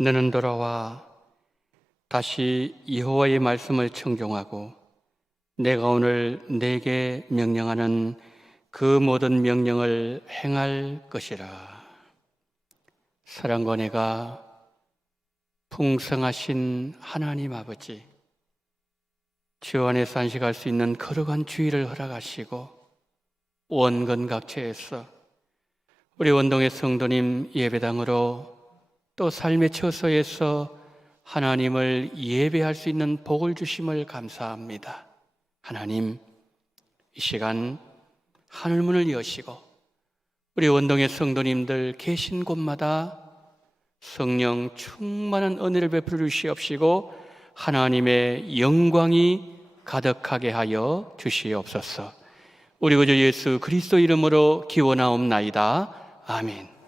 너는 돌아와 다시 여호와의 말씀을 청종하고 내가 오늘 내게 명령하는 그 모든 명령을 행할 것이라. 사랑과 내가 풍성하신 하나님 아버지, 주 안에서 안식할 수 있는 거룩한 주일을 허락하시고 원근각처에서 우리 원동의 성도님 예배당으로 또 삶의 처소에서 하나님을 예배할 수 있는 복을 주심을 감사합니다. 하나님, 이 시간 하늘문을 여시고 우리 원동의 성도님들 계신 곳마다 성령 충만한 은혜를 베풀어 주시옵시고 하나님의 영광이 가득하게 하여 주시옵소서. 우리 구주 예수 그리스도 이름으로 기원하옵나이다. 아멘.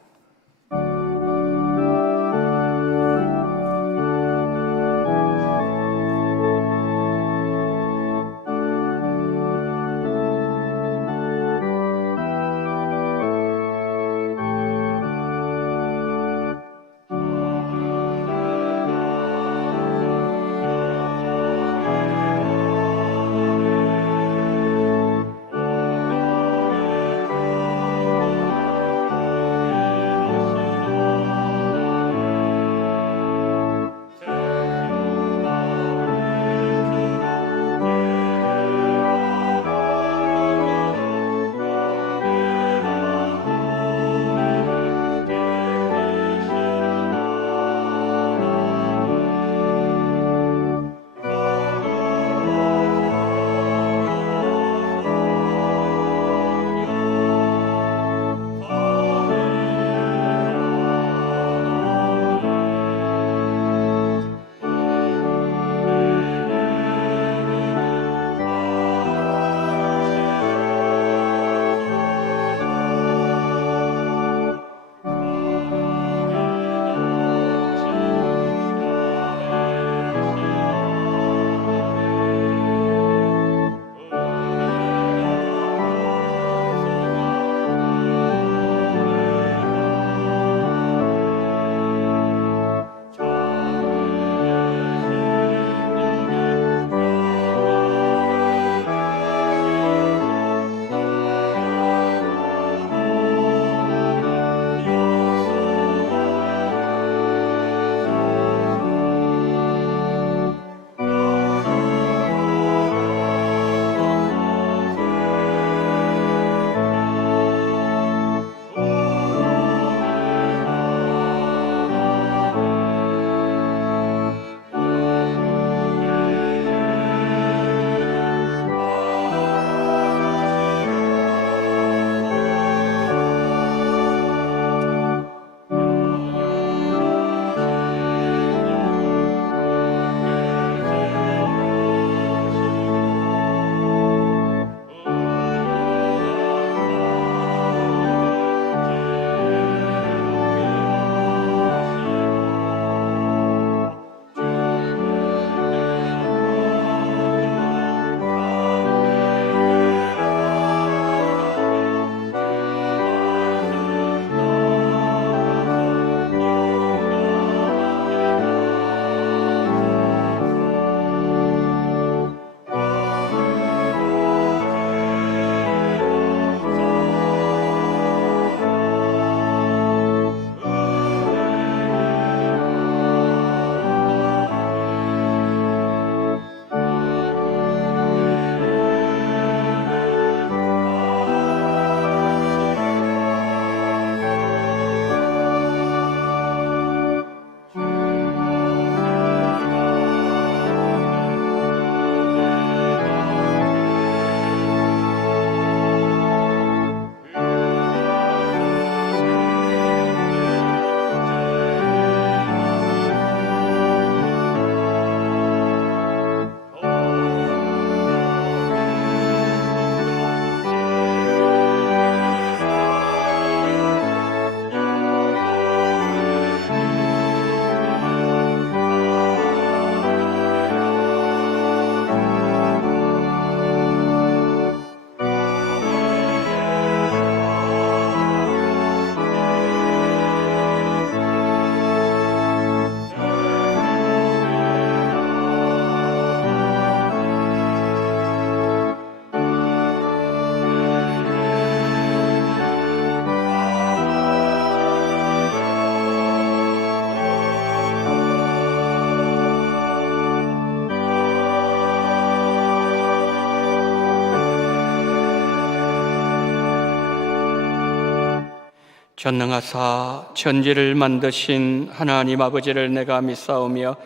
전능하사 천지를 만드신 하나님 아버지를 내가 믿사오며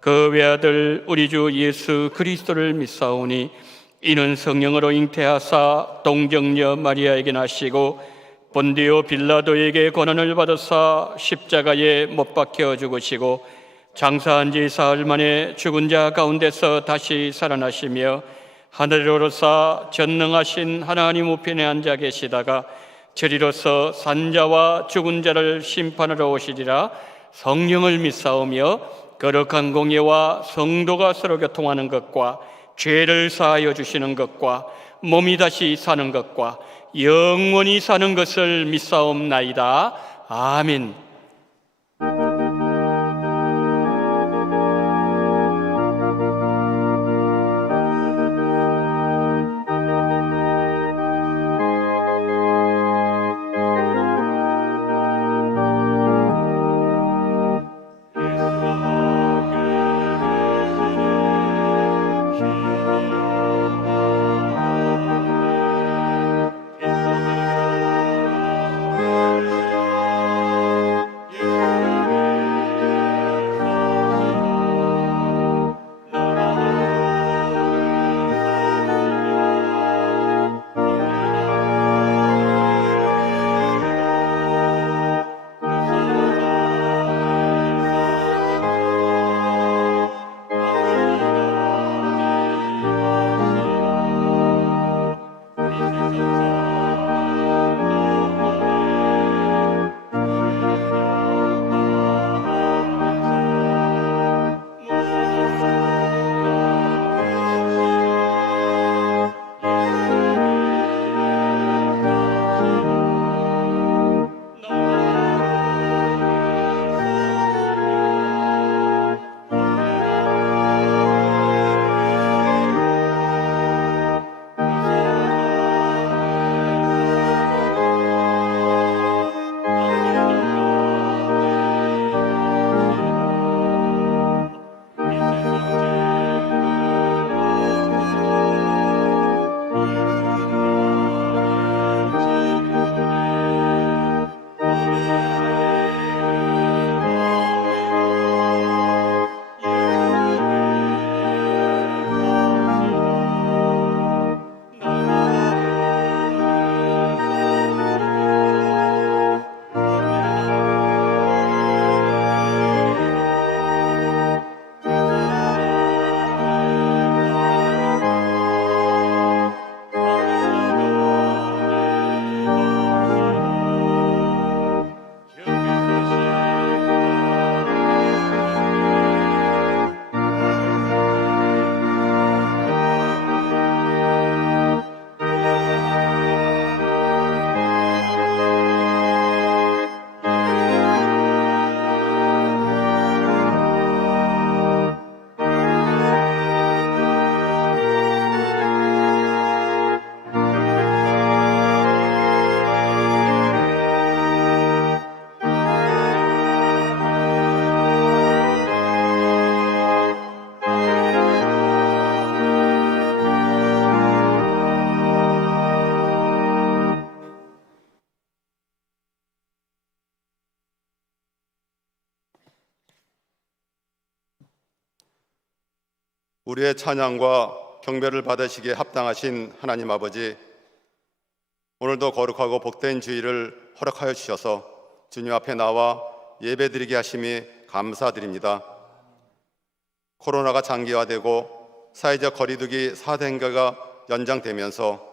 그 외아들 우리 주 예수 그리스도를 믿사오니 이는 성령으로 잉태하사 동정녀 마리아에게 나시고 본디오 빌라도에게 고난을 받으사 십자가에 못 박혀 죽으시고 장사한 지 사흘 만에 죽은 자 가운데서 다시 살아나시며 하늘에 오르사 전능하신 하나님 우편에 앉아 계시다가 저리로서 산자와 죽은 자를 심판하러 오시리라. 성령을 믿사오며 거룩한 공예와 성도가 서로 교통하는 것과 죄를 사하여 주시는 것과 몸이 다시 사는 것과 영원히 사는 것을 믿사옵나이다. 아멘. 우리의 찬양과 경배를 받으시기에 합당하신 하나님 아버지, 오늘도 거룩하고 복된 주일을 허락하여 주셔서 주님 앞에 나와 예배드리게 하심이 감사드립니다. 코로나가 장기화되고 사회적 거리두기 4단계가 연장되면서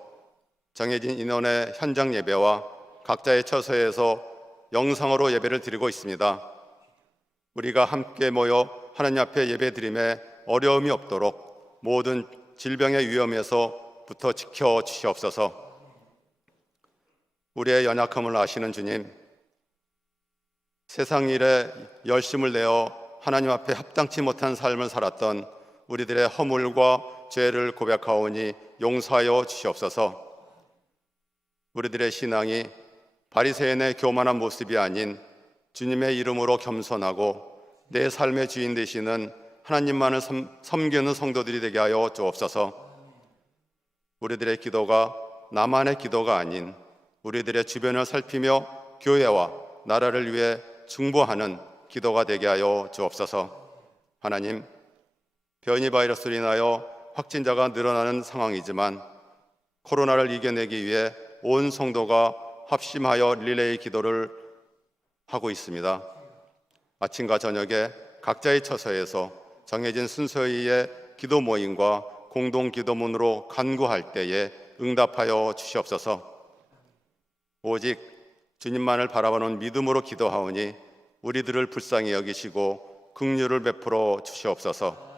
정해진 인원의 현장 예배와 각자의 처소에서 영상으로 예배를 드리고 있습니다. 우리가 함께 모여 하나님 앞에 예배드림에 어려움이 없도록 모든 질병의 위험에서부터 지켜주시옵소서. 우리의 연약함을 아시는 주님, 세상 일에 열심을 내어 하나님 앞에 합당치 못한 삶을 살았던 우리들의 허물과 죄를 고백하오니 용서하여 주시옵소서. 우리들의 신앙이 바리새인의 교만한 모습이 아닌 주님의 이름으로 겸손하고 내 삶의 주인 되시는 하나님만을 섬기는 성도들이 되게 하여 주옵소서. 우리들의 기도가 나만의 기도가 아닌 우리들의 주변을 살피며 교회와 나라를 위해 중보하는 기도가 되게 하여 주옵소서. 하나님, 변이 바이러스로 인하여 확진자가 늘어나는 상황이지만 코로나를 이겨내기 위해 온 성도가 합심하여 릴레이 기도를 하고 있습니다. 아침과 저녁에 각자의 처소에서 정해진 순서의 기도 모임과 공동 기도문으로 간구할 때에 응답하여 주시옵소서. 오직 주님만을 바라보는 믿음으로 기도하오니 우리들을 불쌍히 여기시고 긍휼을 베풀어 주시옵소서.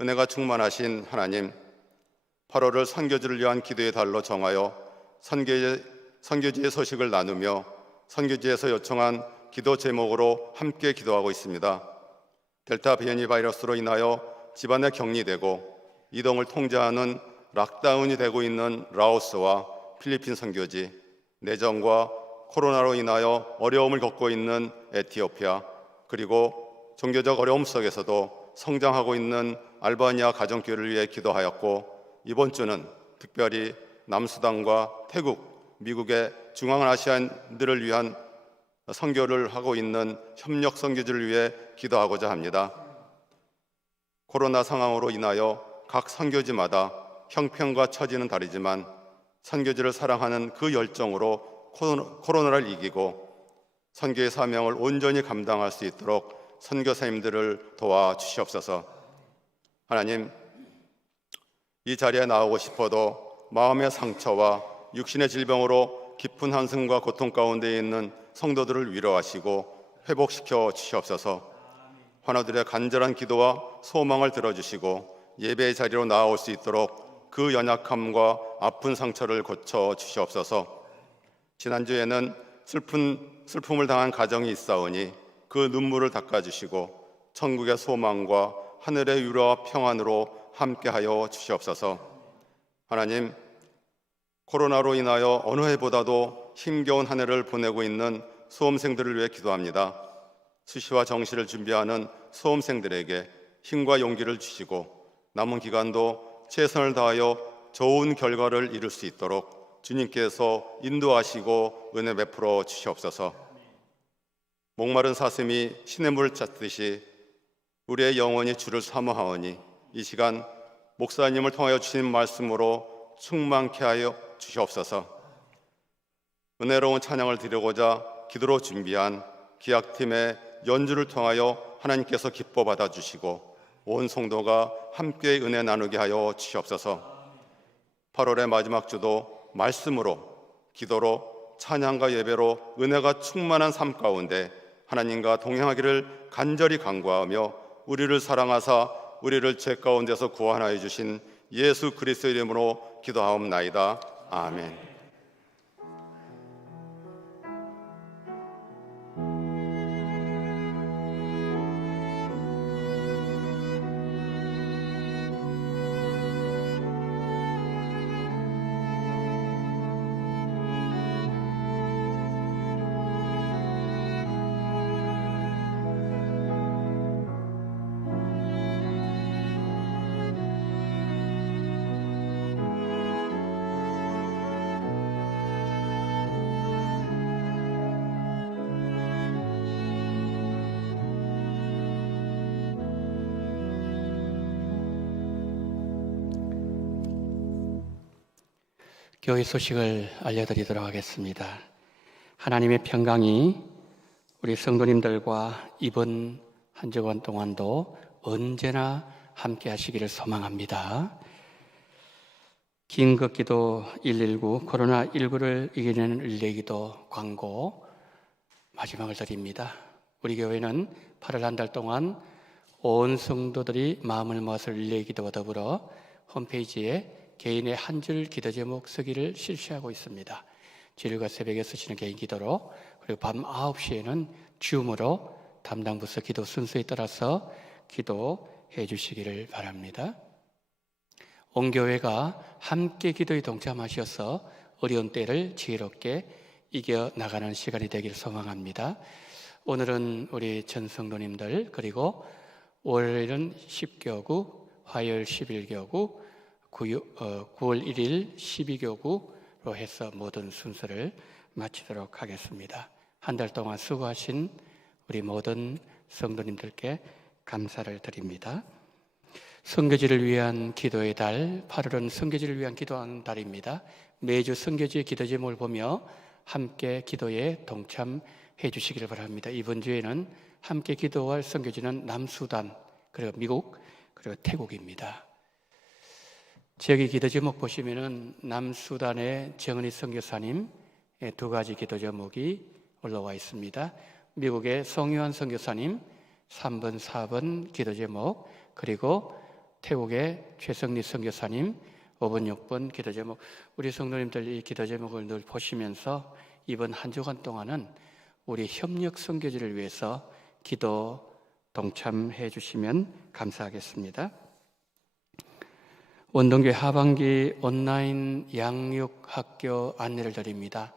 은혜가 충만하신 하나님, 8월을 선교지를 위한 기도의 달로 정하여 선교지의 소식을 나누며 선교지에서 요청한 기도 제목으로 함께 기도하고 있습니다. 델타 변이 바이러스로 인하여 집안에 격리되고 이동을 통제하는 락다운이 되고 있는 라오스와 필리핀 선교지, 내전과 코로나로 인하여 어려움을 겪고 있는 에티오피아, 그리고 종교적 어려움 속에서도 성장하고 있는 알바니아 가정교회를 위해 기도하였고, 이번 주는 특별히 남수단과 태국, 미국의 중앙아시아인들을 위한 선교를 하고 있는 협력 선교지를 위해 기도하고자 합니다. 코로나 상황으로 인하여 각 선교지마다 형편과 처지는 다르지만 선교지를 사랑하는 그 열정으로 코로나를 이기고 선교의 사명을 온전히 감당할 수 있도록 선교사님들을 도와주시옵소서. 하나님, 이 자리에 나오고 싶어도 마음의 상처와 육신의 질병으로 깊은 한숨과 고통 가운데 있는 성도들을 위로하시고 회복시켜 주시옵소서. 환우들의 간절한 기도와 소망을 들어주시고 예배의 자리로 나아올 수 있도록 그 연약함과 아픈 상처를 고쳐 주시옵소서. 지난주에는 슬픔을 당한 가정이 있사오니 그 눈물을 닦아주시고 천국의 소망과 하늘의 위로와 평안으로 함께하여 주시옵소서. 하나님, 코로나로 인하여 어느 해보다도 힘겨운 한 해를 보내고 있는 수험생들을 위해 기도합니다. 수시와 정시를 준비하는 수험생들에게 힘과 용기를 주시고 남은 기간도 최선을 다하여 좋은 결과를 이룰 수 있도록 주님께서 인도하시고 은혜 베풀어 주시옵소서. 목마른 사슴이 시냇물을 찾듯이 우리의 영혼이 주를 사모하오니 이 시간 목사님을 통하여 주신 말씀으로 충만케 하여 주시옵소서. 은혜로운 찬양을 드리고자 기도로 준비한 기악팀의 연주를 통하여 하나님께서 기뻐 받아주시고 온 성도가 함께 은혜 나누게 하여 주시옵소서. 8월의 마지막 주도 말씀으로, 기도로, 찬양과 예배로 은혜가 충만한 삶 가운데 하나님과 동행하기를 간절히 간구하며 우리를 사랑하사 우리를 죄 가운데서 구원하여 주신 예수 그리스도의 이름으로 기도하옵나이다. 아멘. 교회 소식을 알려드리도록 하겠습니다. 하나님의 평강이 우리 성도님들과 이번 한 주간 동안도 언제나 함께 하시기를 소망합니다. 긴급기도 119 코로나19를 이기는 릴레이기도 광고 마지막을 드립니다. 우리 교회는 8월 한 달 동안 온 성도들이 마음을 모아서 릴레이기도와 더불어 홈페이지에 개인의 한 줄 기도 제목 쓰기를 실시하고 있습니다. 주일과 새벽에 쓰시는 개인 기도로, 그리고 밤 9시에는 줌으로 담당 부서 기도 순서에 따라서 기도해 주시기를 바랍니다. 온 교회가 함께 기도에 동참하셔서 어려운 때를 지혜롭게 이겨나가는 시간이 되기를 소망합니다. 오늘은 우리 전 성도님들, 그리고 월요일은 10교구, 화요일 11교구, 9월 1일 12교구로 해서 모든 순서를 마치도록 하겠습니다. 한 달 동안 수고하신 우리 모든 성도님들께 감사를 드립니다. 선교지를 위한 기도의 달, 8월은 선교지를 위한 기도하는 달입니다. 매주 선교지의 기도 제목을 보며 함께 기도에 동참해 주시기를 바랍니다. 이번 주에는 함께 기도할 선교지는 남수단, 그리고 미국, 그리고 태국입니다. 지역의 기도 제목 보시면은 남수단의 정은희 선교사님 두 가지 기도 제목이 올라와 있습니다. 미국의 송유한 선교사님 3번, 4번 기도 제목, 그리고 태국의 최성리 선교사님 5번, 6번 기도 제목. 우리 성도님들 이 기도 제목을 늘 보시면서 이번 한 주간 동안은 우리 협력 선교지를 위해서 기도 동참해 주시면 감사하겠습니다. 원동교회 하반기 온라인 양육학교 안내를 드립니다.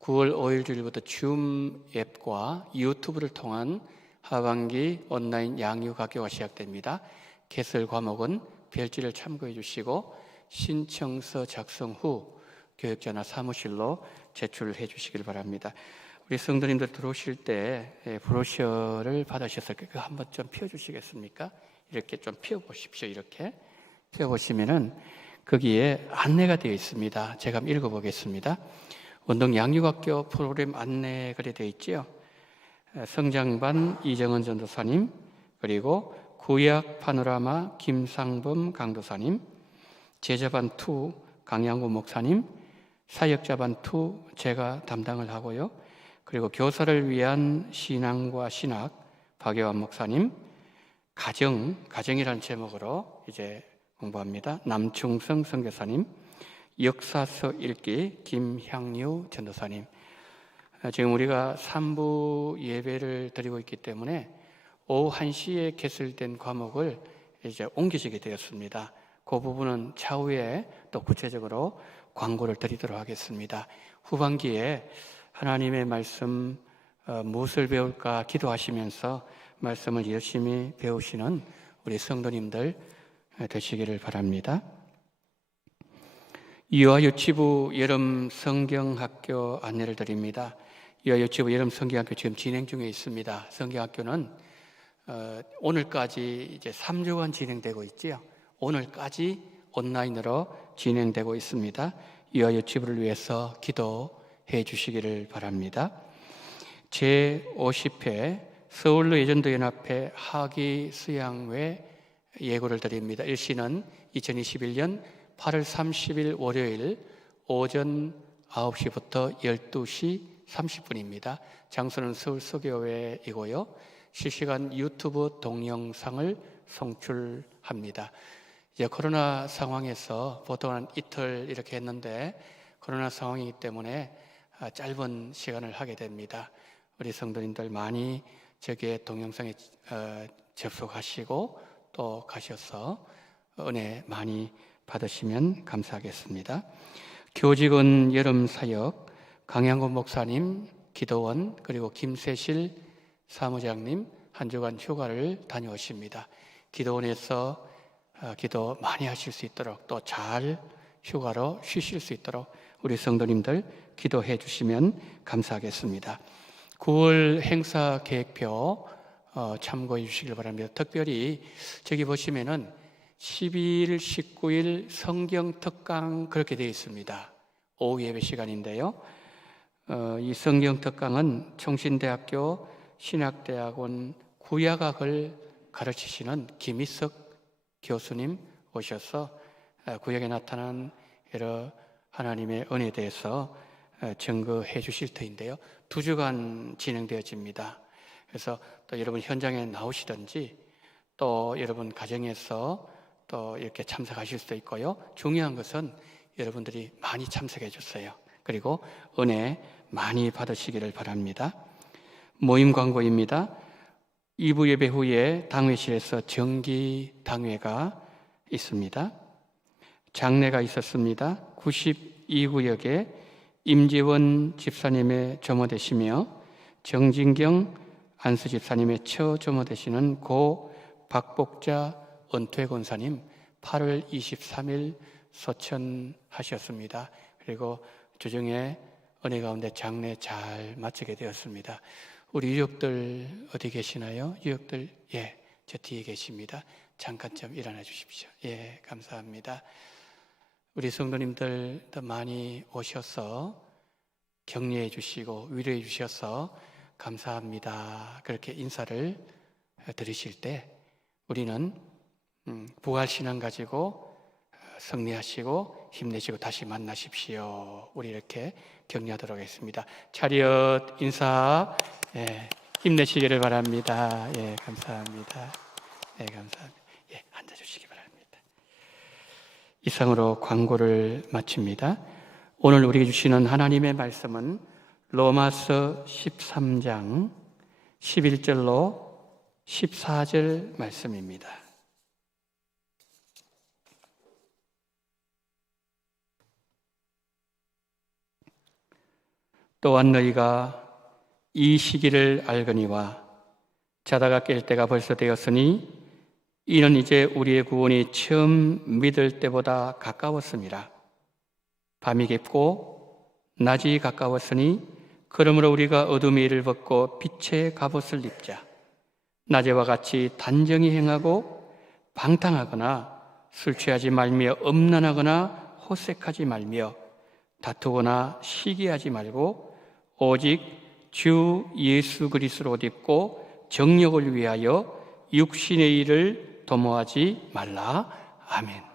9월 5일 주일부터 줌 앱과 유튜브를 통한 하반기 온라인 양육학교가 시작됩니다. 개설 과목은 별지를 참고해 주시고 신청서 작성 후 교육자나 사무실로 제출해 주시길 바랍니다. 우리 성도님들 들어오실 때 브로셔를 받으셨을 거예요. 그거 한번 좀 펴주시겠습니까? 이렇게 좀 펴보십시오. 이렇게 펴보시면은 거기에 안내가 되어 있습니다. 제가 한번 읽어보겠습니다. 원동 양육학교 프로그램 안내 글에 되어 있지요. 성장반 이정은 전도사님, 그리고 구약 파노라마 김상범 강도사님, 제자반 2 강양구 목사님, 사역자반 2 제가 담당을 하고요. 그리고 교사를 위한 신앙과 신학 박예환 목사님, 가정이라는 제목으로 이제 공부합니다. 남충성 선교사님, 역사서 읽기 김향유 전도사님. 지금 우리가 3부 예배를 드리고 있기 때문에 오후 1시에 개설된 과목을 이제 옮겨지게 되었습니다. 그 부분은 차후에 또 구체적으로 광고를 드리도록 하겠습니다. 후반기에 하나님의 말씀 무엇을 배울까 기도하시면서 말씀을 열심히 배우시는 우리 성도님들 되시기를 바랍니다. 이화유치부 여름 성경학교 안내를 드립니다. 이화유치부 여름 성경학교 지금 진행 중에 있습니다. 성경학교는 오늘까지 이제 3주간 진행되고 있지요. 오늘까지 온라인으로 진행되고 있습니다. 이화유치부를 위해서 기도해 주시기를 바랍니다. 제50회 서울로 예전도연합회 하기 수양회 예고를 드립니다. 일시는 2021년 8월 30일 월요일 오전 9시부터 12시 30분입니다. 장소는 서울 서교회이고요. 실시간 유튜브 동영상을 송출합니다. 이제 코로나 상황에서 보통은 이틀 이렇게 했는데 코로나 상황이기 때문에 짧은 시간을 하게 됩니다. 우리 성도님들 많이 저기에 동영상에 접속하시고 또 가셔서 은혜 많이 받으시면 감사하겠습니다. 교직원 여름 사역 강양구 목사님, 기도원, 그리고 김세실 사무장님 한 주간 휴가를 다녀오십니다. 기도원에서 기도 많이 하실 수 있도록 또 잘 휴가로 쉬실 수 있도록 우리 성도님들 기도해 주시면 감사하겠습니다. 9월 행사 계획표 참고해 주시길 바랍니다. 특별히 저기 보시면은 12일, 19일 성경 특강 그렇게 되어 있습니다. 오후 예배 시간인데요. 이 성경 특강은 총신대학교 신학대학원 구약학을 가르치시는 김희석 교수님 오셔서 구약에 나타난 여러 하나님의 은혜에 대해서 증거해 주실 터인데요. 2주간 진행되어집니다. 그래서 또 여러분 현장에 나오시든지 또 여러분 가정에서 또 이렇게 참석하실 수도 있고요. 중요한 것은 여러분들이 많이 참석해 주세요. 그리고 은혜 많이 받으시기를 바랍니다. 모임 광고입니다. 2부 예배 후에 당회실에서 정기 당회가 있습니다. 장례가 있었습니다. 92구역에 임지원 집사님의 조모되시며 정진경 안수 집사님의 처조모되시는 고 박복자 은퇴 권사님 8월 23일 소천하셨습니다. 그리고 주중에 은혜 가운데 장례 잘 마치게 되었습니다. 우리 유족들 어디 계시나요? 유족들, 예, 저 뒤에 계십니다. 잠깐 좀 일어나 주십시오. 예, 감사합니다. 우리 성도님들 더 많이 오셔서 격려해 주시고 위로해 주셔서 감사합니다. 그렇게 인사를 드리실 때 우리는 부활신앙 가지고 승리하시고 힘내시고 다시 만나십시오. 우리 이렇게 격려하도록 하겠습니다. 차렷 인사, 예, 힘내시기를 바랍니다. 예, 감사합니다. 예, 감사합니다. 예, 앉아주시기 바랍니다. 이상으로 광고를 마칩니다. 오늘 우리에게 주시는 하나님의 말씀은 로마서 13장 11절로 14절 말씀입니다. 또한 너희가 이 시기를 알거니와 자다가 깰 때가 벌써 되었으니 이는 이제 우리의 구원이 처음 믿을 때보다 가까웠습니다. 밤이 깊고 낮이 가까웠으니 그러므로 우리가 어둠의 일을 벗고 빛의 갑옷을 입자. 낮에와 같이 단정히 행하고 방탕하거나 술 취하지 말며 음란하거나 호색하지 말며 다투거나 시기하지 말고 오직 주 예수 그리스도로 옷 입고 정욕을 위하여 육신의 일을 도모하지 말라. 아멘.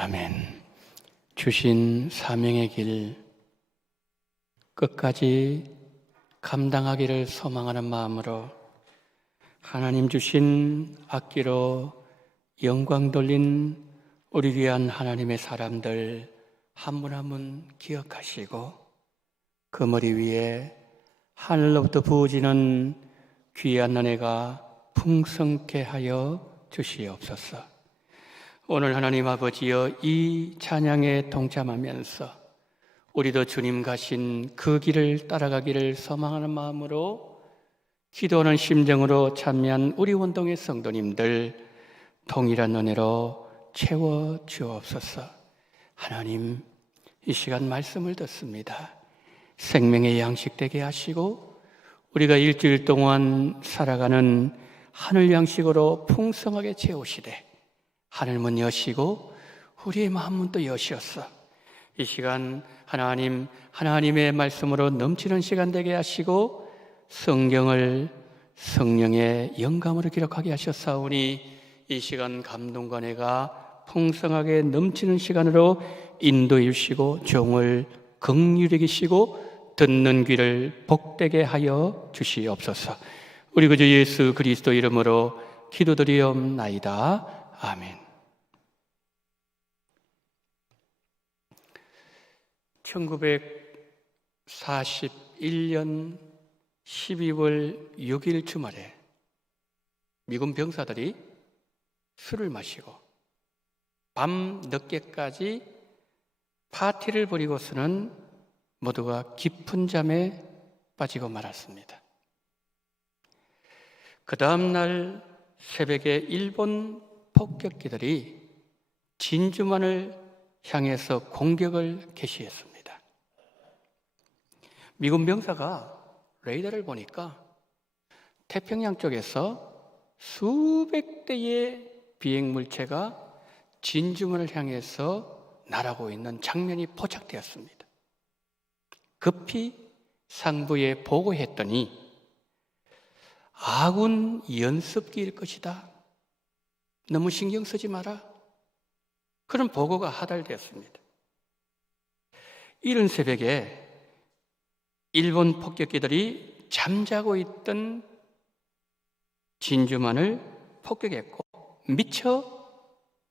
아멘. 주신 사명의 길 끝까지 감당하기를 소망하는 마음으로 하나님 주신 악기로 영광 돌린 우리 귀한 하나님의 사람들 한 분 한 분 기억하시고 그 머리 위에 하늘로부터 부어지는 귀한 은혜가 풍성케 하여 주시옵소서. 오늘 하나님 아버지여, 이 찬양에 동참하면서 우리도 주님 가신 그 길을 따라가기를 소망하는 마음으로 기도하는 심정으로 참여한 우리 원동의 성도님들 동일한 은혜로 채워 주옵소서. 하나님, 이 시간 말씀을 듣습니다. 생명의 양식 되게 하시고 우리가 일주일 동안 살아가는 하늘 양식으로 풍성하게 채우시되 하늘문 여시고 우리의 마음문도 여시었어. 이 시간 하나님, 하나님의 말씀으로 넘치는 시간 되게 하시고 성경을 성령의 영감으로 기록하게 하셨사오니 이 시간 감동과 은혜가 풍성하게 넘치는 시간으로 인도해 주시고 종을 긍휼히 여기시고 듣는 귀를 복되게 하여 주시옵소서. 우리 구주 예수 그리스도 이름으로 기도드리옵나이다. 아멘. 1941년 12월 6일 주말에 미군 병사들이 술을 마시고 밤 늦게까지 파티를 벌이고서는 모두가 깊은 잠에 빠지고 말았습니다. 그 다음 날 새벽에 일본 폭격기들이 진주만을 향해서 공격을 개시했습니다. 미군 병사가 레이더를 보니까 태평양 쪽에서 수백 대의 비행물체가 진주만을 향해서 날아오고 있는 장면이 포착되었습니다. 급히 상부에 보고했더니 아군 연습기일 것이다. 너무 신경 쓰지 마라. 그런 보고가 하달되었습니다. 이른 새벽에 일본 폭격기들이 잠자고 있던 진주만을 폭격했고 미처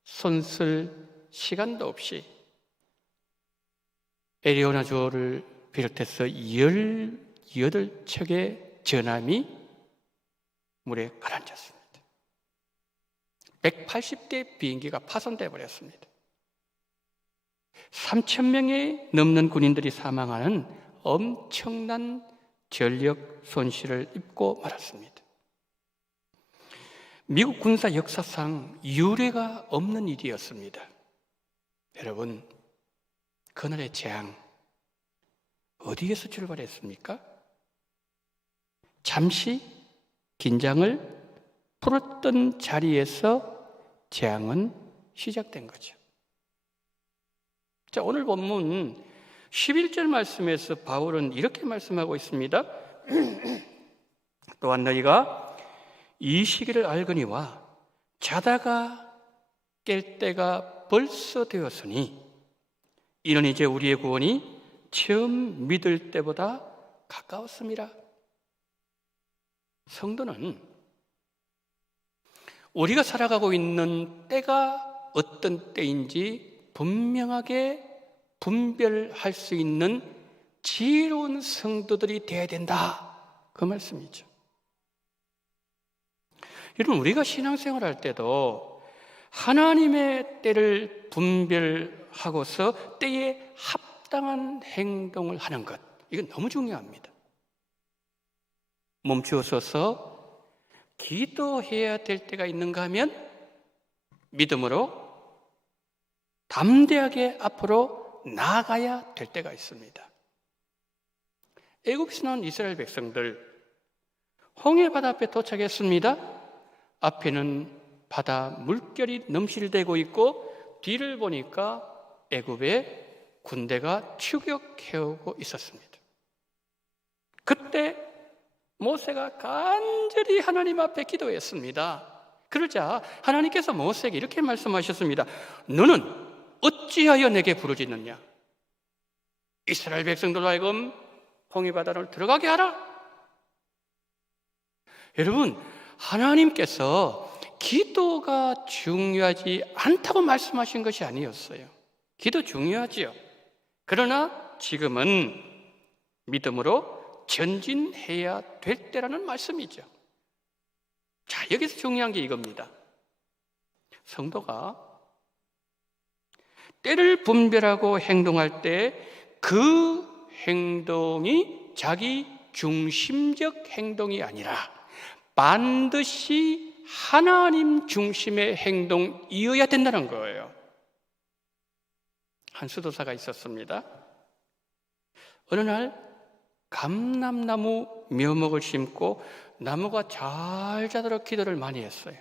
손쓸 시간도 없이 애리조나주를 비롯해서 18척의 전함이 물에 가라앉았습니다. 180대 비행기가 파손되어 버렸습니다. 3,000명이 넘는 군인들이 사망하는 엄청난 전력 손실을 입고 말았습니다. 미국 군사 역사상 유례가 없는 일이었습니다. 여러분, 그날의 재앙 어디에서 출발했습니까? 잠시 긴장을 풀었던 자리에서 재앙은 시작된 거죠. 자, 오늘 본문 11절 말씀에서 바울은 이렇게 말씀하고 있습니다. 또한 너희가 이 시기를 알거니와 자다가 깰 때가 벌써 되었으니 이는 이제 우리의 구원이 처음 믿을 때보다 가까웠습니다. 성도는 우리가 살아가고 있는 때가 어떤 때인지 분명하게 분별할 수 있는 지혜로운 성도들이 되어야 된다. 그 말씀이죠. 여러분, 우리가 신앙생활할 때도 하나님의 때를 분별하고서 때에 합당한 행동을 하는 것, 이건 너무 중요합니다. 멈추어서서 기도해야 될 때가 있는가 하면 믿음으로 담대하게 앞으로 나아가야 될 때가 있습니다. 애굽에서 나온 이스라엘 백성들 홍해 바다 앞에 도착했습니다. 앞에는 바다 물결이 넘실대고 있고 뒤를 보니까 애굽의 군대가 추격해오고 있었습니다. 그때 모세가 간절히 하나님 앞에 기도했습니다. 그러자 하나님께서 모세에게 이렇게 말씀하셨습니다. 너는 어찌하여 내게 부르짖느냐? 이스라엘 백성들로 하여금 홍해 바다를 들어가게 하라. 여러분, 하나님께서 기도가 중요하지 않다고 말씀하신 것이 아니었어요. 기도 중요하지요. 그러나 지금은 믿음으로 전진해야 될 때라는 말씀이죠. 자, 여기서 중요한 게 이겁니다. 성도가 때를 분별하고 행동할 때 그 행동이 자기 중심적 행동이 아니라 반드시 하나님 중심의 행동이어야 된다는 거예요. 한 수도사가 있었습니다. 어느 날 감람나무 묘목을 심고 나무가 잘 자라도록 기도를 많이 했어요.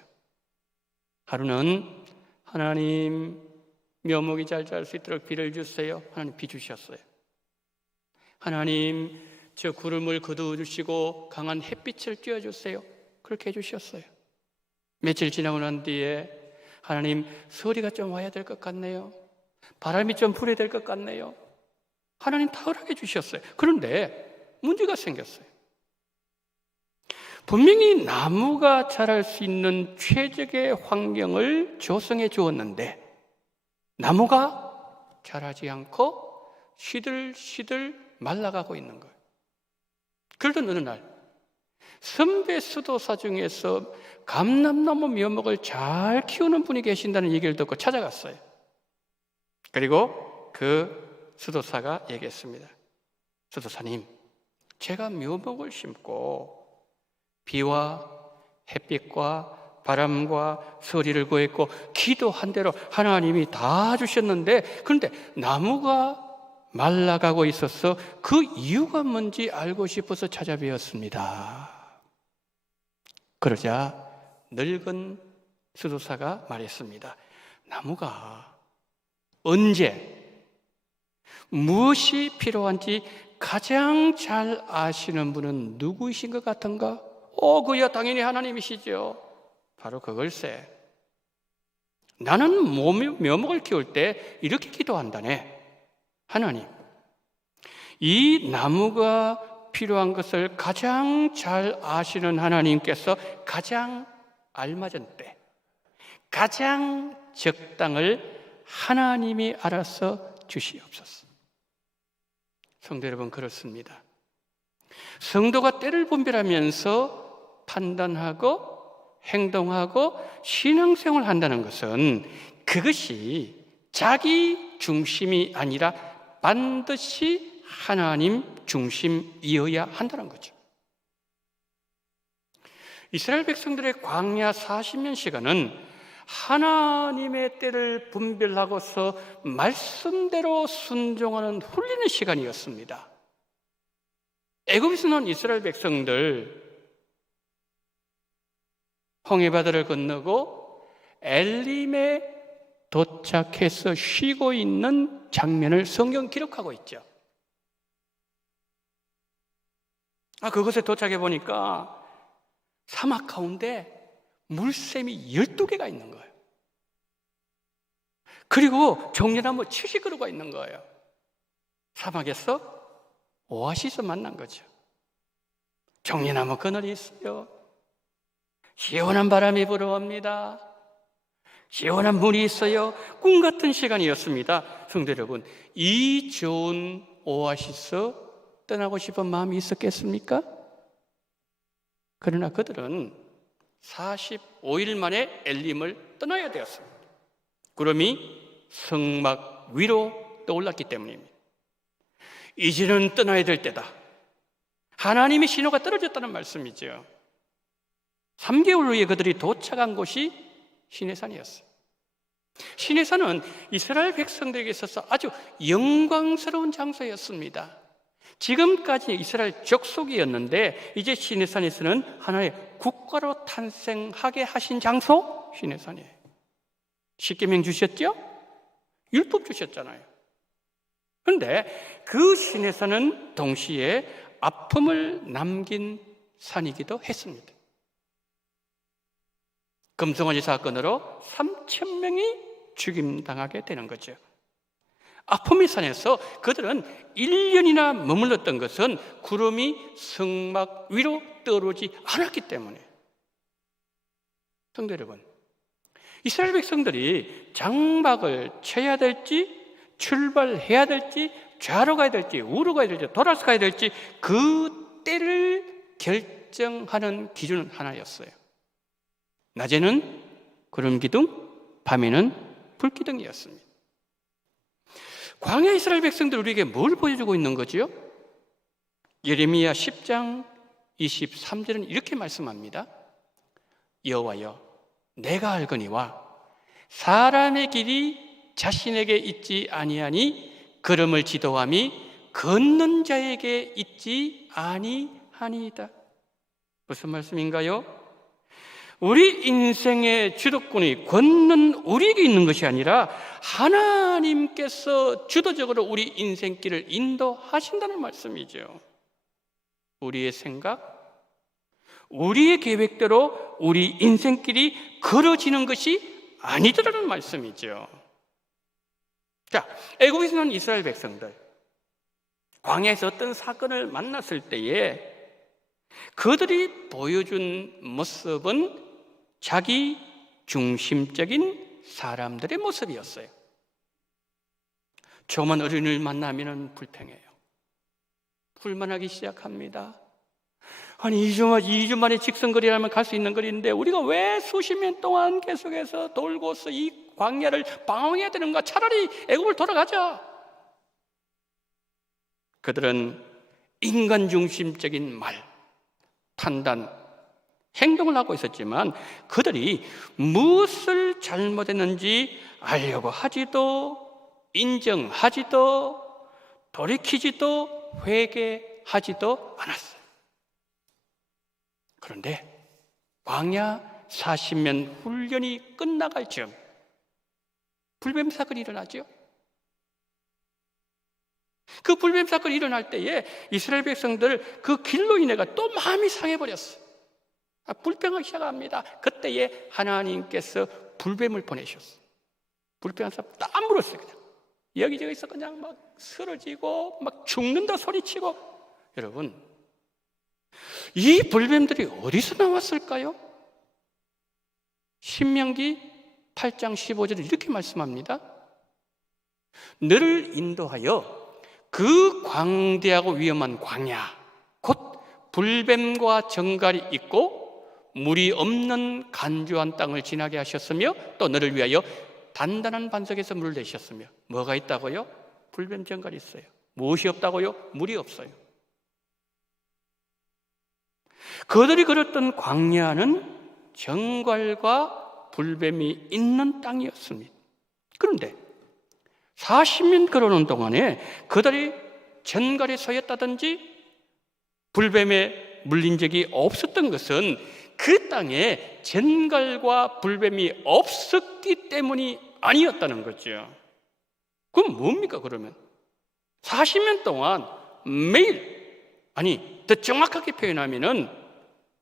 하루는 하나님, 묘목이 잘 자랄 수 있도록 비를 주세요. 하나님 비 주셨어요. 하나님, 저 구름을 거두어 주시고 강한 햇빛을 쬐어주세요. 그렇게 해주셨어요. 며칠 지나고 난 뒤에 하나님, 서리가 좀 와야 될 것 같네요. 바람이 좀 불어야 될 것 같네요. 하나님 다 허락해 주셨어요. 그런데 문제가 생겼어요. 분명히 나무가 자랄 수 있는 최적의 환경을 조성해 주었는데 나무가 자라지 않고 시들시들 말라가고 있는 거예요. 그러던 어느 날 선배 수도사 중에서 감람나무 묘목을 잘 키우는 분이 계신다는 얘기를 듣고 찾아갔어요. 그리고 그 수도사가 얘기했습니다. 수도사님, 제가 묘목을 심고 비와 햇빛과 바람과 서리를 구했고 기도한 대로 하나님이 다 주셨는데 그런데 나무가 말라가고 있어서 그 이유가 뭔지 알고 싶어서 찾아뵈었습니다. 그러자 늙은 수도사가 말했습니다. 나무가 언제 무엇이 필요한지 가장 잘 아시는 분은 누구이신 것 같은가? 그야 당연히 하나님이시죠. 바로 그걸세. 나는 묘목을 키울 때 이렇게 기도한다네. 하나님, 이 나무가 필요한 것을 가장 잘 아시는 하나님께서 가장 알맞은 때, 가장 적당을 하나님이 알아서 주시옵소서. 성도 여러분, 그렇습니다. 성도가 때를 분별하면서 판단하고 행동하고 신앙생활을 한다는 것은 그것이 자기 중심이 아니라 반드시 하나님 중심이어야 한다는 거죠. 이스라엘 백성들의 광야 40년 시간은 하나님의 때를 분별하고서 말씀대로 순종하는 훈련의 시간이었습니다. 애굽에서 나온 이스라엘 백성들 홍해바다를 건너고 엘림에 도착해서 쉬고 있는 장면을 성경 기록하고 있죠. 그곳에 도착해 보니까 사막 가운데 물샘이 12개가 있는 거예요. 그리고 종려나무 70그루가 있는 거예요. 사막에서 오아시스 만난 거죠. 종려나무 그늘이 있어요. 시원한 바람이 불어옵니다. 시원한 물이 있어요. 꿈 같은 시간이었습니다. 성도 여러분, 이 좋은 오아시스 떠나고 싶은 마음이 있었겠습니까? 그러나 그들은 45일 만에 엘림을 떠나야 되었습니다. 구름이 성막 위로 떠올랐기 때문입니다. 이제는 떠나야 될 때다. 하나님의 신호가 떨어졌다는 말씀이죠. 3개월 후에 그들이 도착한 곳이 시내산이었어요. 시내산은 이스라엘 백성들에게 있어서 아주 영광스러운 장소였습니다. 지금까지 이스라엘 족속이었는데 이제 시내산에서는 하나의 국가로 탄생하게 하신 장소 시내산이에요. 십계명 주셨죠? 율법 주셨잖아요. 그런데 그 시내산은 동시에 아픔을 남긴 산이기도 했습니다. 금송아지 사건으로 3,000명이 죽임당하게 되는 거죠. 아픔의 산에서 그들은 1년이나 머물렀던 것은 구름이 성막 위로 떠오르지 않았기 때문에. 성도 여러분, 이스라엘 백성들이 장막을 쳐야 될지 출발해야 될지 좌로 가야 될지 우로 가야 될지 돌아서 가야 될지 그 때를 결정하는 기준은 하나였어요. 낮에는 구름 기둥, 밤에는 불 기둥이었습니다. 광야 이스라엘 백성들 우리에게 뭘 보여주고 있는 거지요? 예레미야 10장 23절은 이렇게 말씀합니다. 여호와여, 내가 알거니와 사람의 길이 자신에게 있지 아니하니 걸음을 지도함이 걷는 자에게 있지 아니하니이다. 무슨 말씀인가요? 우리 인생의 주도권이 걷는 우리에게 있는 것이 아니라 하나님께서 주도적으로 우리 인생길을 인도하신다는 말씀이죠. 우리의 생각, 우리의 계획대로 우리 인생길이 걸어지는 것이 아니더라는 말씀이죠. 자, 애굽에서 난 이스라엘 백성들, 광야에서 어떤 사건을 만났을 때에 그들이 보여준 모습은 자기 중심적인 사람들의 모습이었어요. 조그만 어린이를 만나면 불평해요. 불만하기 시작합니다. 아니 2주 만에 직선거리라면 갈 수 있는 거리인데 우리가 왜 수십 년 동안 계속해서 돌고서 이 광야를 방황해야 되는가? 차라리 애굽을 돌아가자. 그들은 인간 중심적인 말, 판단, 행동을 하고 있었지만 그들이 무엇을 잘못했는지 알려고 하지도 인정하지도 돌이키지도 회개하지도 않았어요. 그런데 광야 40년 훈련이 끝나갈 즈음 불뱀 사건이 일어나죠. 그 불뱀 사건이 일어날 때에 이스라엘 백성들 그 길로 인해가 또 마음이 상해버렸어요. 불평하기 시작합니다. 그때에 하나님께서 불뱀을 보내셨어요. 불평해서 딱 물었어요. 그냥 여기저기서 그냥 막 쓰러지고 막 죽는다 소리치고. 여러분, 이 불뱀들이 어디서 나왔을까요? 신명기 8장 15절에 이렇게 말씀합니다. 너를 인도하여 그 광대하고 위험한 광야, 곧 불뱀과 정갈이 있고 물이 없는 간주한 땅을 지나게 하셨으며 또 너를 위하여 단단한 반석에서 물을 내셨으며. 뭐가 있다고요? 불뱀 정갈이 있어요. 무엇이 없다고요? 물이 없어요. 그들이 걸었던 광야는 정갈과 불뱀이 있는 땅이었습니다. 그런데 40년 걸어오는 동안에 그들이 정갈에 서였다든지 불뱀에 물린 적이 없었던 것은 그 땅에 정갈과 불뱀이 없었기 때문이 아니었다는 거죠. 그럼 뭡니까 그러면? 40년 동안 매일, 아니 더 정확하게 표현하면은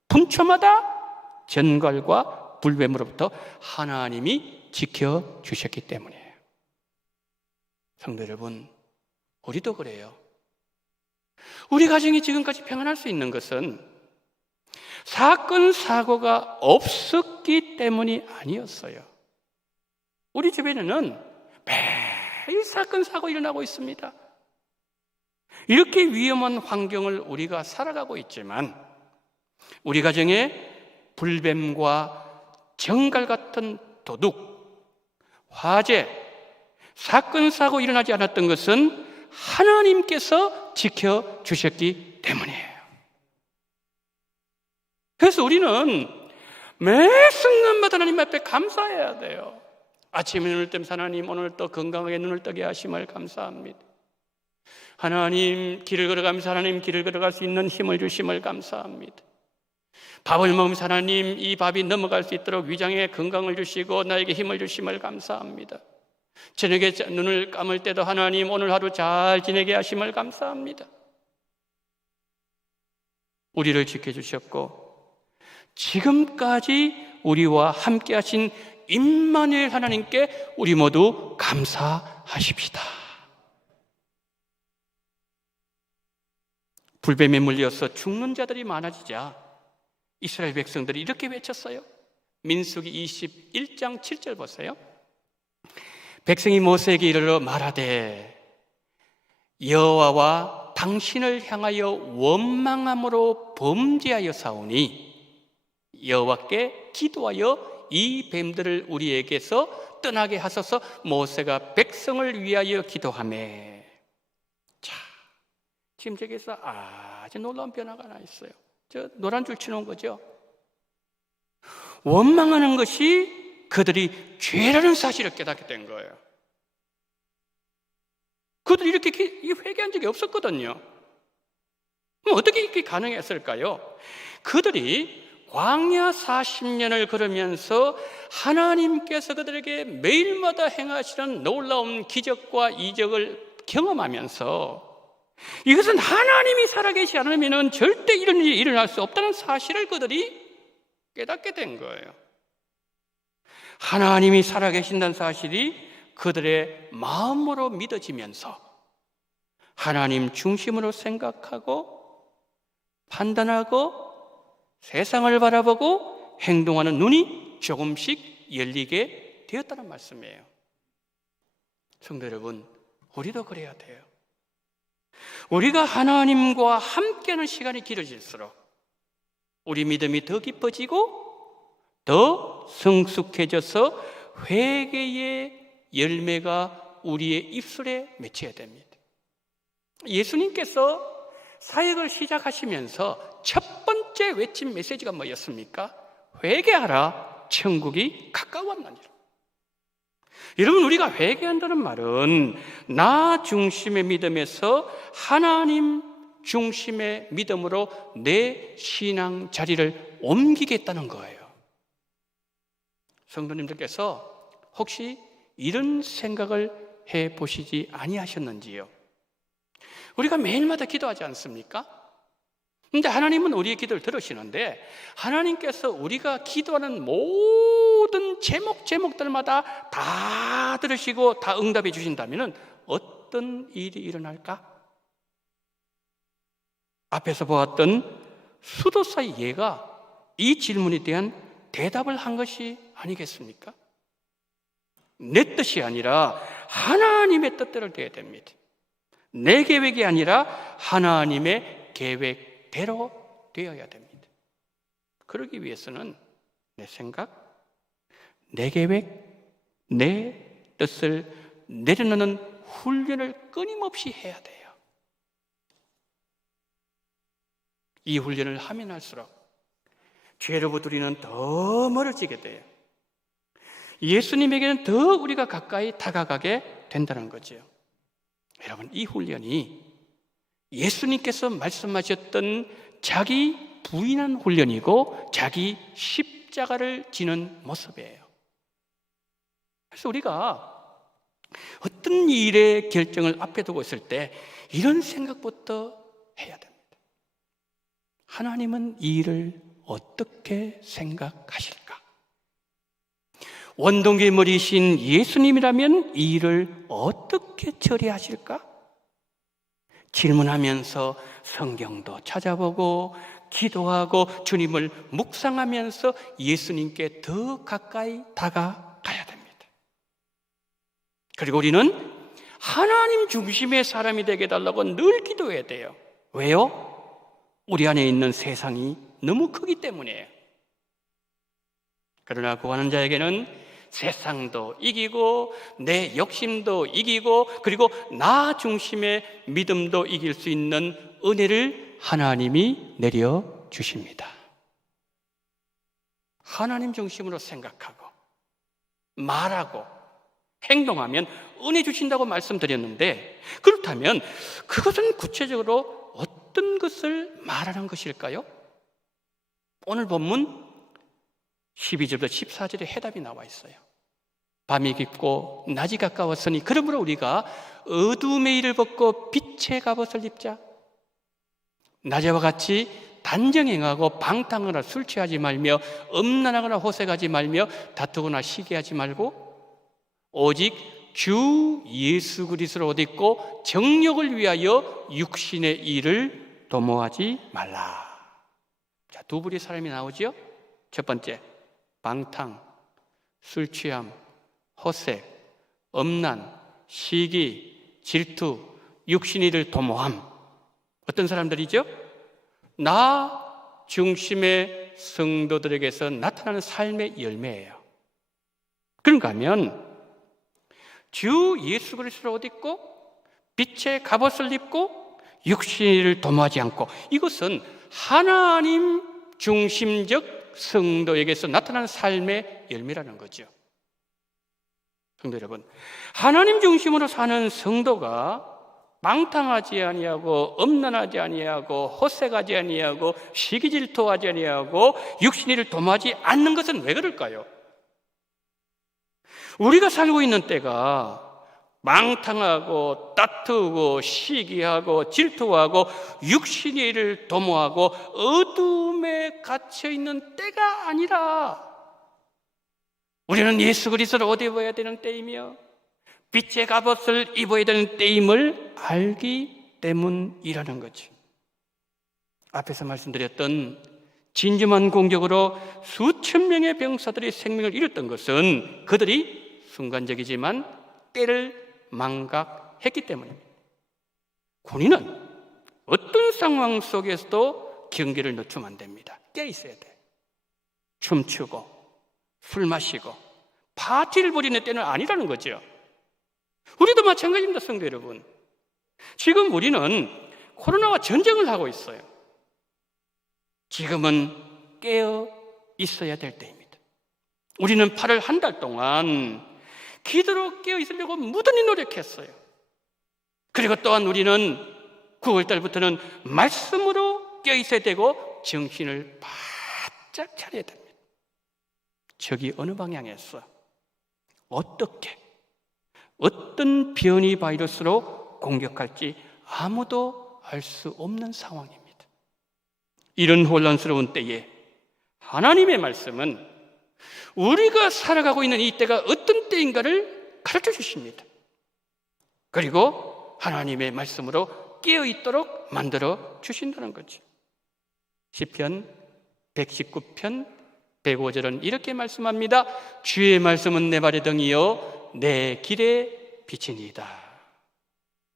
분초마다 정갈과 불뱀으로부터 하나님이 지켜주셨기 때문이에요. 성도 여러분, 우리도 그래요. 우리 가정이 지금까지 평안할 수 있는 것은 사건, 사고가 없었기 때문이 아니었어요. 우리 주변에는 매일 사건, 사고 일어나고 있습니다. 이렇게 위험한 환경을 우리가 살아가고 있지만 우리 가정에 불뱀과 정갈 같은 도둑, 화재, 사건, 사고 일어나지 않았던 것은 하나님께서 지켜주셨기 때문이에요. 그래서 우리는 매 순간마다 하나님 앞에 감사해야 돼요. 아침에 눈을 뜨면서 하나님 오늘 또 건강하게 눈을 뜨게 하심을 감사합니다. 하나님 길을 걸어가면서 하나님 길을 걸어갈 수 있는 힘을 주심을 감사합니다. 밥을 먹으면서 하나님 이 밥이 넘어갈 수 있도록 위장에 건강을 주시고 나에게 힘을 주심을 감사합니다. 저녁에 눈을 감을 때도 하나님 오늘 하루 잘 지내게 하심을 감사합니다. 우리를 지켜주셨고 지금까지 우리와 함께 하신 임마누엘 하나님께 우리 모두 감사하십시다. 불뱀에 물려서 죽는 자들이 많아지자 이스라엘 백성들이 이렇게 외쳤어요. 민수기 21장 7절 보세요. 백성이 모세에게 이르러 말하되 여호와와 당신을 향하여 원망함으로 범죄하여 사오니 여호와께 기도하여 이 뱀들을 우리에게서 떠나게 하소서. 모세가 백성을 위하여 기도하매. 자, 지금 저기서 아주 놀라운 변화가 하나 있어요. 저 노란 줄 치는 거죠. 원망하는 것이 그들이 죄라는 사실을 깨닫게 된 거예요. 그들이 이렇게 회개한 적이 없었거든요. 그럼 어떻게 이렇게 가능했을까요? 그들이 광야 40년을 걸으면서 하나님께서 그들에게 매일마다 행하시는 놀라운 기적과 이적을 경험하면서 이것은 하나님이 살아계시지 않으면 절대 이런 일이 일어날 수 없다는 사실을 그들이 깨닫게 된 거예요. 하나님이 살아계신다는 사실이 그들의 마음으로 믿어지면서 하나님 중심으로 생각하고 판단하고 세상을 바라보고 행동하는 눈이 조금씩 열리게 되었다는 말씀이에요. 성도 여러분, 우리도 그래야 돼요. 우리가 하나님과 함께하는 시간이 길어질수록 우리 믿음이 더 깊어지고 더 성숙해져서 회개의 열매가 우리의 입술에 맺혀야 됩니다. 예수님께서 사역을 시작하시면서 첫 번째 외친 메시지가 뭐였습니까? 회개하라, 천국이 가까웠나니라. 여러분, 우리가 회개한다는 말은 나 중심의 믿음에서 하나님 중심의 믿음으로 내 신앙 자리를 옮기겠다는 거예요. 성도님들께서 혹시 이런 생각을 해보시지 아니하셨는지요? 우리가 매일마다 기도하지 않습니까? 근데 하나님은 우리의 기도를 들으시는데 하나님께서 우리가 기도하는 모든 제목들마다 다 들으시고 다 응답해 주신다면 어떤 일이 일어날까? 앞에서 보았던 수도사의 예가 이 질문에 대한 대답을 한 것이 아니겠습니까? 내 뜻이 아니라 하나님의 뜻대로 되어야 됩니다. 내 계획이 아니라 하나님의 계획대로 되어야 됩니다. 그러기 위해서는 내 생각, 내 계획, 내 뜻을 내려놓는 훈련을 끊임없이 해야 돼요. 이 훈련을 하면 할수록 죄로부터 우리는 더 멀어지게 돼요. 예수님에게는 더 우리가 가까이 다가가게 된다는 거죠. 여러분, 이 훈련이 예수님께서 말씀하셨던 자기 부인한 훈련이고 자기 십자가를 지는 모습이에요. 그래서 우리가 어떤 일의 결정을 앞에 두고 있을 때 이런 생각부터 해야 됩니다. 하나님은 이 일을 어떻게 생각하실까? 원동기 머리신 예수님이라면 이 일을 어떻게 처리하실까? 질문하면서 성경도 찾아보고 기도하고 주님을 묵상하면서 예수님께 더 가까이 다가가야 됩니다. 그리고 우리는 하나님 중심의 사람이 되게 해달라고 늘 기도해야 돼요. 왜요? 우리 안에 있는 세상이 너무 크기 때문이에요. 그러나 구하는 자에게는 세상도 이기고 내 욕심도 이기고 그리고 나 중심의 믿음도 이길 수 있는 은혜를 하나님이 내려주십니다. 하나님 중심으로 생각하고 말하고 행동하면 은혜 주신다고 말씀드렸는데, 그렇다면 그것은 구체적으로 어떤 것을 말하는 것일까요? 오늘 본문 12절부터 14절에 해답이 나와 있어요. 밤이 깊고 낮이 가까웠으니 그러므로 우리가 어두움의 일을 벗고 빛의 갑옷을 입자. 낮에와 같이 단정행하고 방탕하거나 술 취하지 말며 음란하거나 호색하지 말며 다투거나 시기하지 말고 오직 주 예수 그리스도를 옷 입고 정욕을 위하여 육신의 일을 도모하지 말라. 자, 두 부류의 사람이 나오죠. 첫 번째, 방탕, 술 취함, 호색, 음란, 시기, 질투, 육신의 일을 도모함. 어떤 사람들이죠? 나 중심의 성도들에게서 나타나는 삶의 열매예요. 그런가 하면 주 예수 그리스도를 옷 입고 빛의 갑옷을 입고 육신을 도모하지 않고, 이것은 하나님 중심적 성도에게서 나타나는 삶의 열매라는 거죠. 성도 여러분, 하나님 중심으로 사는 성도가 망탕하지 아니하고 엄난하지 아니하고 헛색하지 아니하고 시기질투하지 아니하고 육신을 도모하지 않는 것은 왜 그럴까요? 우리가 살고 있는 때가 망탕하고 다투고 시기하고 질투하고 육신의 일을 도모하고 어둠에 갇혀있는 때가 아니라 우리는 예수 그리스도를 옷 입어야 되는 때이며 빛의 갑옷을 입어야 되는 때임을 알기 때문이라는 거지. 앞에서 말씀드렸던 진주만 공격으로 수천 명의 병사들이 생명을 잃었던 것은 그들이 순간적이지만 때를 망각했기 때문입니다. 군인은 어떤 상황 속에서도 경계를 늦추면 안 됩니다. 깨 있어야 돼. 춤추고 술 마시고 파티를 벌이는 때는 아니라는 거죠. 우리도 마찬가지입니다, 성도 여러분. 지금 우리는 코로나와 전쟁을 하고 있어요. 지금은 깨어 있어야 될 때입니다. 우리는 8월 한 달 동안 기도로 깨어 있으려고 무던히 노력했어요. 그리고 또한 우리는 9월 달부터는 말씀으로 깨어 있어야 되고 정신을 바짝 차려야 됩니다. 적이 어느 방향에서 어떻게 어떤 변이 바이러스로 공격할지 아무도 알 수 없는 상황입니다. 이런 혼란스러운 때에 하나님의 말씀은 우리가 살아가고 있는 이 때가 어떤 때인가를 가르쳐 주십니다. 그리고 하나님의 말씀으로 깨어있도록 만들어 주신다는 거죠. 시편 119편 105절은 이렇게 말씀합니다. 주의 말씀은 내 발의 등이요 내 길의 빛이니이다.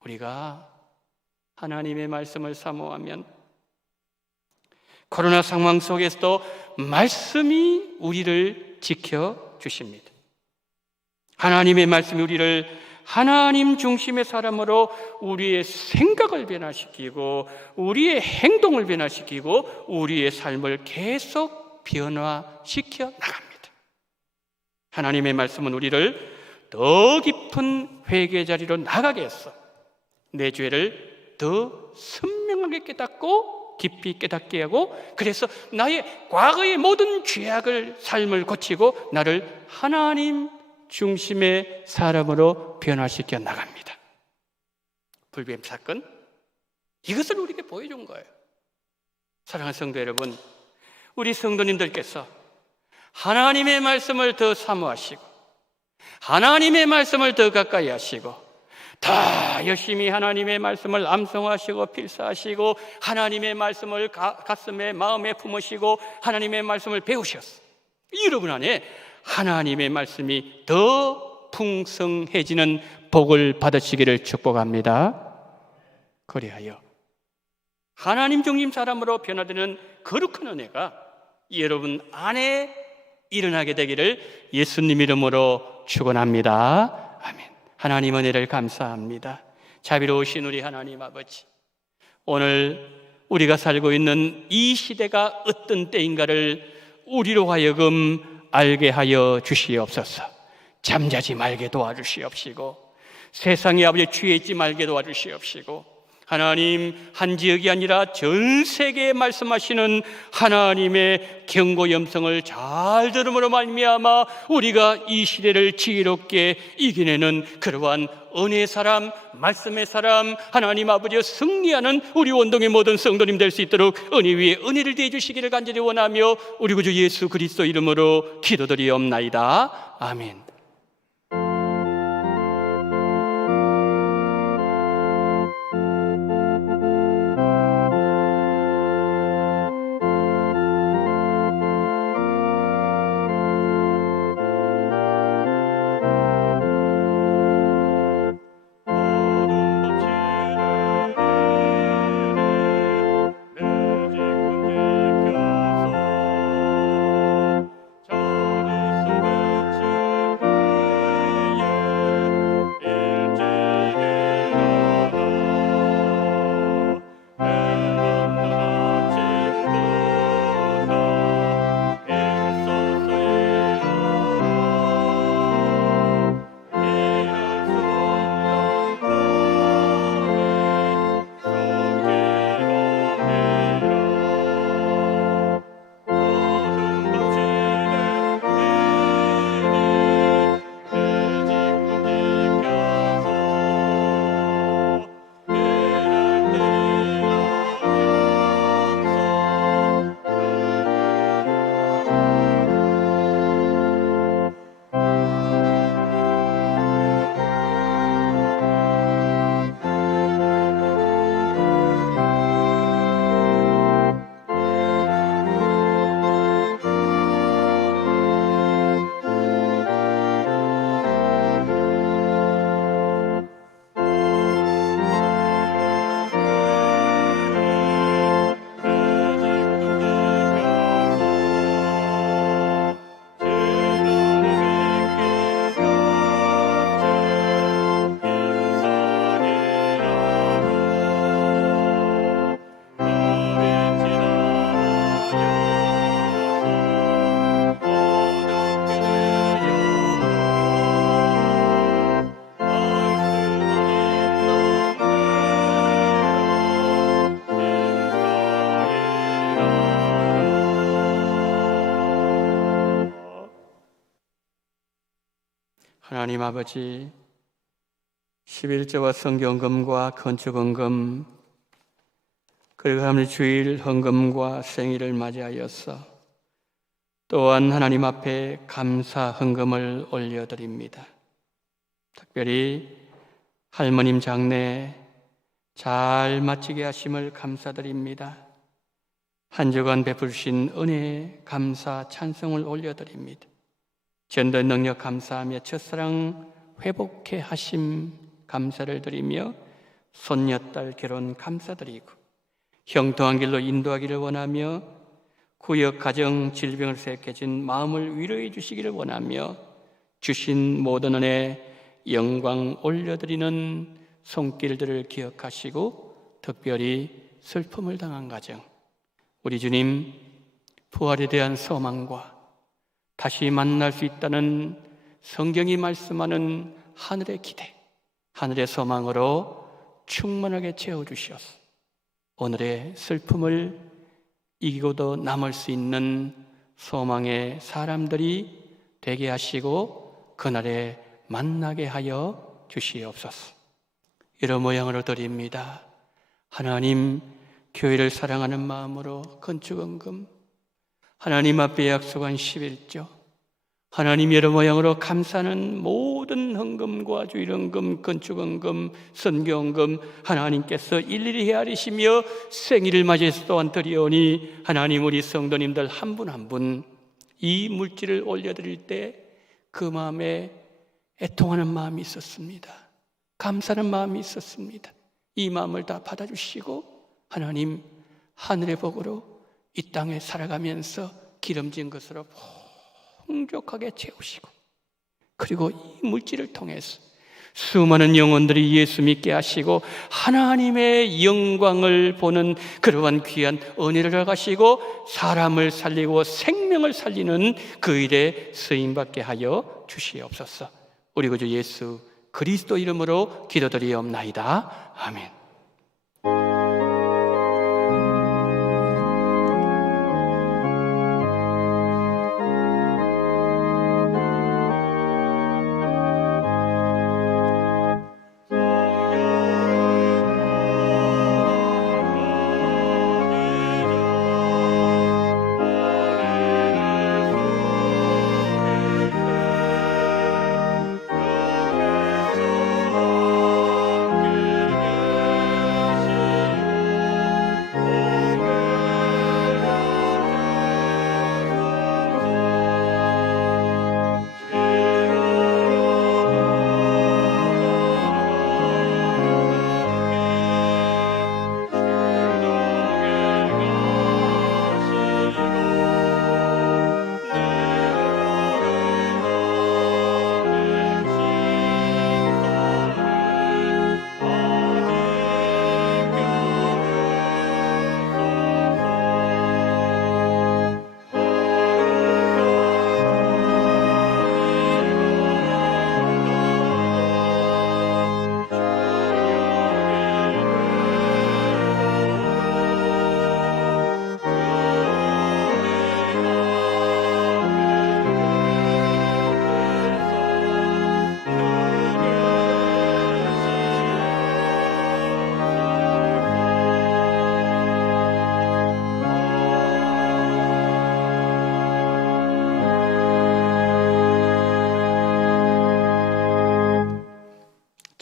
우리가 하나님의 말씀을 사모하면 코로나 상황 속에서도 말씀이 우리를 지켜주십니다. 하나님의 말씀이 우리를 하나님 중심의 사람으로 우리의 생각을 변화시키고 우리의 행동을 변화시키고 우리의 삶을 계속 변화시켜 나갑니다. 하나님의 말씀은 우리를 더 깊은 회개 자리로 나가게 해서 내 죄를 더 선명하게 깨닫고 깊이 깨닫게 하고, 그래서 나의 과거의 모든 죄악을 삶을 고치고 나를 하나님 중심의 사람으로 변화시켜 나갑니다. 불뱀 사건, 이것을 우리에게 보여준 거예요. 사랑하는 성도 여러분, 우리 성도님들께서 하나님의 말씀을 더 사모하시고 하나님의 말씀을 더 가까이 하시고 더 열심히 하나님의 말씀을 암송하시고 필사하시고 하나님의 말씀을 가슴에 마음에 품으시고 하나님의 말씀을 배우셨어요. 여러분 안에 하나님의 말씀이 더 풍성해지는 복을 받으시기를 축복합니다. 그리하여 하나님 중심 사람으로 변화되는 거룩한 은혜가 여러분 안에 일어나게 되기를 예수님 이름으로 축원합니다. 아멘. 하나님 은혜를 감사합니다. 자비로우신 우리 하나님 아버지, 오늘 우리가 살고 있는 이 시대가 어떤 때인가를 우리로 하여금 알게 하여 주시옵소서. 잠자지 말게 도와주시옵시고 세상의 아버지 취해 있지 말게 도와주시옵시고 하나님, 한 지역이 아니라 전 세계에 말씀하시는 하나님의 경고 염성을 잘 들음으로 말미암아 우리가 이 시대를 지혜롭게 이겨내는 그러한 은혜의 사람, 말씀의 사람, 하나님 아버지의 승리하는 우리 원동의 모든 성도님 될 수 있도록 은혜 위에 은혜를 더해 주시기를 간절히 원하며 우리 구주 예수 그리스도 이름으로 기도드리옵나이다. 아멘. 하나님 아버지, 11조와 성경금과 건축헌금, 그리고 하나님 주일 헌금과 생일을 맞이하여서 또한 하나님 앞에 감사 헌금을 올려드립니다. 특별히 할머님 장례 잘 마치게 하심을 감사드립니다. 한 주간 베푸신 은혜 감사 찬송을 올려드립니다. 전도 능력 감사하며 첫사랑 회복해 하심 감사를 드리며 손녀딸 결혼 감사드리고 형통한 길로 인도하기를 원하며 구역 가정 질병을 세약해진 마음을 위로해 주시기를 원하며 주신 모든 은혜 영광 올려드리는 손길들을 기억하시고 특별히 슬픔을 당한 가정, 우리 주님 부활에 대한 소망과 다시 만날 수 있다는 성경이 말씀하는 하늘의 기대, 하늘의 소망으로 충만하게 채워주시옵소서. 오늘의 슬픔을 이기고도 남을 수 있는 소망의 사람들이 되게 하시고 그날에 만나게 하여 주시옵소서. 이런 모양으로 드립니다. 하나님, 교회를 사랑하는 마음으로 건축헌금, 하나님 앞에 약속한 11조, 하나님 여러 모양으로 감사하는 모든 헌금과 주일헌금, 건축헌금, 선교헌금 하나님께서 일일이 헤아리시며 생일을 맞이해서 또한 드리오니 하나님 우리 성도님들 한 분 한 분 이 물질을 올려드릴 때 그 마음에 애통하는 마음이 있었습니다. 감사하는 마음이 있었습니다. 이 마음을 다 받아주시고 하나님 하늘의 복으로 이 땅에 살아가면서 기름진 것으로 풍족하게 채우시고 그리고 이 물질을 통해서 수많은 영혼들이 예수 믿게 하시고 하나님의 영광을 보는 그러한 귀한 은혜를 허락하시고 사람을 살리고 생명을 살리는 그 일에 쓰임받게 하여 주시옵소서. 우리 구주 예수 그리스도 이름으로 기도드리옵나이다. 아멘.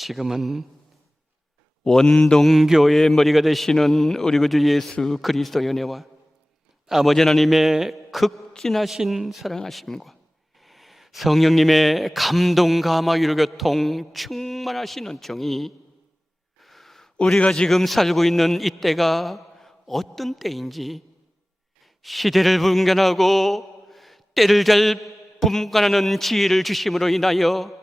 지금은 원동교회의 머리가 되시는 우리 구주 예수 그리스도의 은혜와 아버지 하나님의 극진하신 사랑하심과 성령님의 감동, 감화, 위로, 교통 충만하신 은총이 우리가 지금 살고 있는 이 때가 어떤 때인지 시대를 분간하고 때를 잘 분간하는 지혜를 주심으로 인하여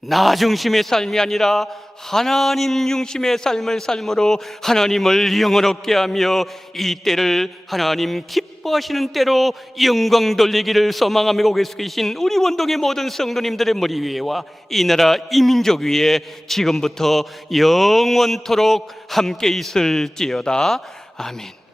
나 중심의 삶이 아니라 하나님 중심의 삶을 삶으로 하나님을 영원롭게 하며 이 때를 하나님 기뻐하시는 때로 영광 돌리기를 소망하며 오고 계신 우리 원동의 모든 성도님들의 머리 위에와 이 나라 이 민족 위에 지금부터 영원토록 함께 있을지어다. 아멘.